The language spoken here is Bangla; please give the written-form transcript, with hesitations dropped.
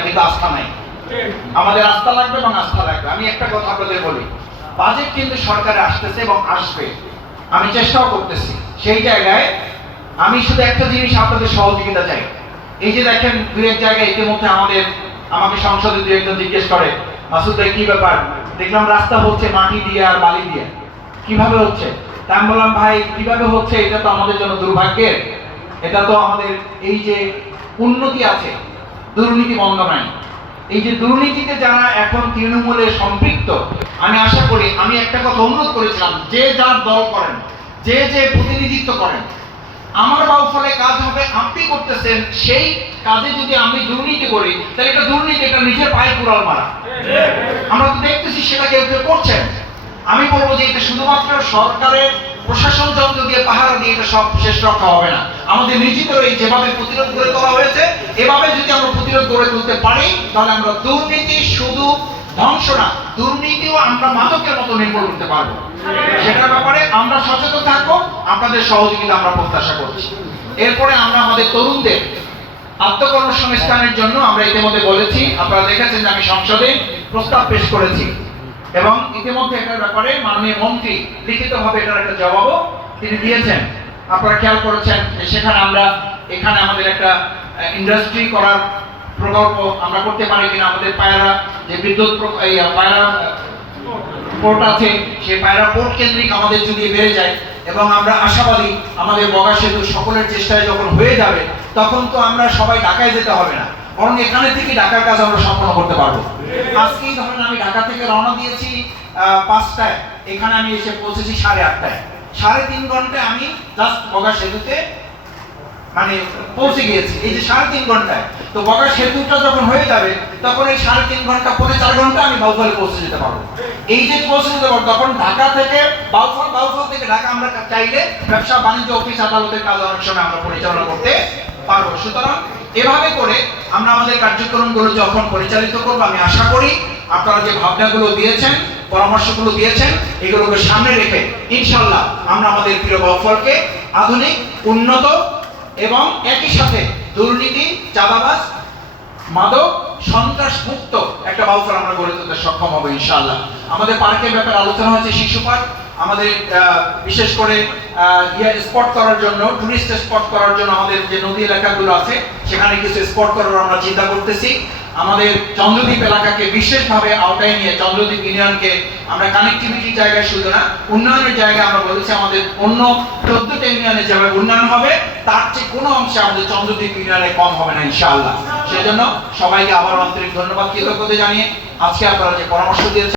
যায়, কিন্তু আস্থা নাই। আমাদের আস্থা লাগবে এবং আস্থা লাগবে। আমি একটা কথা আপনাদের বলি, বাজেট কিন্তু সরকারে আসতেছে এবং আসবে, আমি চেষ্টাও করতেছি। সেই জায়গায় আমি শুধু একটা জিনিস আপনাদের সহযোগিতা চাই। এই যে দেখেন দুই এক জায়গায় ইতিমধ্যে আমাকে সংসদে দুই একজন জিজ্ঞেস করে, মাসুদ ভাই কি ব্যাপার, দেখলাম রাস্তা হচ্ছে মাটি দিয়ে আর বালি দিয়ে, কিভাবে হচ্ছে? তা আমি বললাম, ভাই কিভাবে হচ্ছে এটা তো আমাদের জন্য দুর্ভাগ্যের। এটা তো আমাদের এই যে উন্নতি আছে, দুর্নীতি বন্ধ নাই। এই যে দুর্নীতিতে যারা এখন তৃণমূলে সম্পৃক্ত, আমি আশা করি, আমি একটা কথা অনুরোধ করেছিলাম, যে যার দল করেন, যে যে প্রতিনিধিত্ব করেন, আমার বাউফলে কাজ হবে, আপনি করতেছেন, সেই কাজে যদি আমি দুর্নীতি করি, তাহলে এটা দুর্নীতি, এটা নিজের পায়ে কুড়াল মারা। আমরা তো দেখতেছি সেটা কেউ কেউ করছেন। আমি বলবো যে এটা শুধুমাত্র সরকারের প্রশাসন যন্ত্র দিয়ে পাহারা দিয়ে এটা সব শেষ রক্ষা হবে না। আমাদের নিজেদের এই যেভাবে প্রতিরোধ গড়ে তোলা হয়েছে, এভাবে যদি আমরা প্রতিরোধ গড়ে তুলতে পারি, তাহলে আমরা দুর্নীতি শুধু ধ্বংস না, দুর্নীতিও আমরা মাদকের মতো নির্মূল করতে পারবো। সেটার ব্যাপারে আমরা সচেতন থাকবো, আপনাদের সহযোগিতা আমরা প্রত্যাশা করছি। এরপরে আমরা আমাদের তরুণদের আত্মকর্মসংস্থানের জন্য আমরা ইতিমধ্যে বলেছি, আপনারা দেখেছেন যে আমি সংসদে প্রস্তাব পেশ করেছি এবং ইতিমধ্যে এটার ব্যাপারে মাননীয় মন্ত্রী লিখিতভাবে এটার একটা জবাবও তিনি দিয়েছেন। আপনারা খেয়াল করেছেন যে এখানে আমাদের একটা ইন্ডাস্ট্রি করার প্রকল্প আমরা করতে পারি কিনা, আমাদের পায়রা যে বিদ্যুৎ পায়রা পোর্ট আছে, সেই পায়রা পোর্ট কেন্দ্রিক আমাদের যদি বেড়ে যায়, এবং আমরা আশাবাদী আমাদের বগা সেতু সকলের চেষ্টায় যখন হয়ে যাবে, তখন তো আমরা সবাই ঢাকায় যেতে হবে না, বরং এখানে থেকে ঢাকার কাজ আমরা সম্পন্ন করতে পারবো। আজকেই ধরেন আমি ঢাকা থেকে রওনা দিয়েছি 5টায়, এখানে আমি এসে পৌঁছেছি 8:30টায়। 3.5 ঘন্টায় আমি জাস্ট বগা সেতুতে মানে পৌঁছে গিয়েছি। এই যে 3.5 ঘন্টায়, তো বগা সেতুটা যখন হয়ে যাবে, তখন এই 3.5 ঘন্টা, 4 ঘন্টা আমি বাউফলে পৌঁছে যেতে পারবো। এই যে পৌঁছে যেতে পারবো, তখন ঢাকা থেকে বাউফল থেকে ঢাকা আমরা চাইলে ব্যবসা বাণিজ্য অফিস আদালতের কাজ অনেক সময় আমরা পরিচালনা করতে পারবো। সুতরাং এভাবে করে আমরা আমাদের কার্যক্রমগুলো যখন পরিচালিত করবো, আমি আশা করি আপনারা যে ভাবনাগুলো দিয়েছেন, পরামর্শগুলো দিয়েছেন, এগুলোকে সামনে রেখে ইনশাআল্লাহ আমরা আমাদের প্রিয় বাউফলকে আধুনিক, উন্নত এবং একই সাথে দুর্নীতি, চাঁদাবাজ, মাদক, সন্ত্রাস মুক্ত একটা বাউফল আমরা গড়ে তুলতে সক্ষম হবো ইনশাআল্লাহ। আমাদের পার্কের ব্যাপারে আলোচনা হয়েছে, শিশু পার্ক আমাদের বিশেষ করে স্পট করার জন্য, টুরিস্ট স্পট করার জন্য আমাদের যে নদী এলাকাগুলো আছে সেখানে কিছু স্পট করার আমরা চিন্তা করতেছি। আমাদের চন্দ্রদ্বীপ এলাকাকে বিশেষভাবে আওতায় নিয়ে চন্দ্রদ্বীপ ইউনিয়নকে আমরা কানেক্টিভিটির জায়গায় শুধু না, উন্নয়নের জায়গায় আমরা বলেছি আমাদের অন্য 14টা ইউনিয়নে যেভাবে উন্নয়ন হবে, তার চেয়ে কোনো অংশে আমাদের চন্দ্রদ্বীপ ইউনিয়নে কম হবে না ইনশাআল্লাহ। সেজন্য সবাইকে আবার আন্তরিক ধন্যবাদ, কৃতজ্ঞতা জানিয়ে আজকে আপনারা যে পরামর্শ দিয়েছেন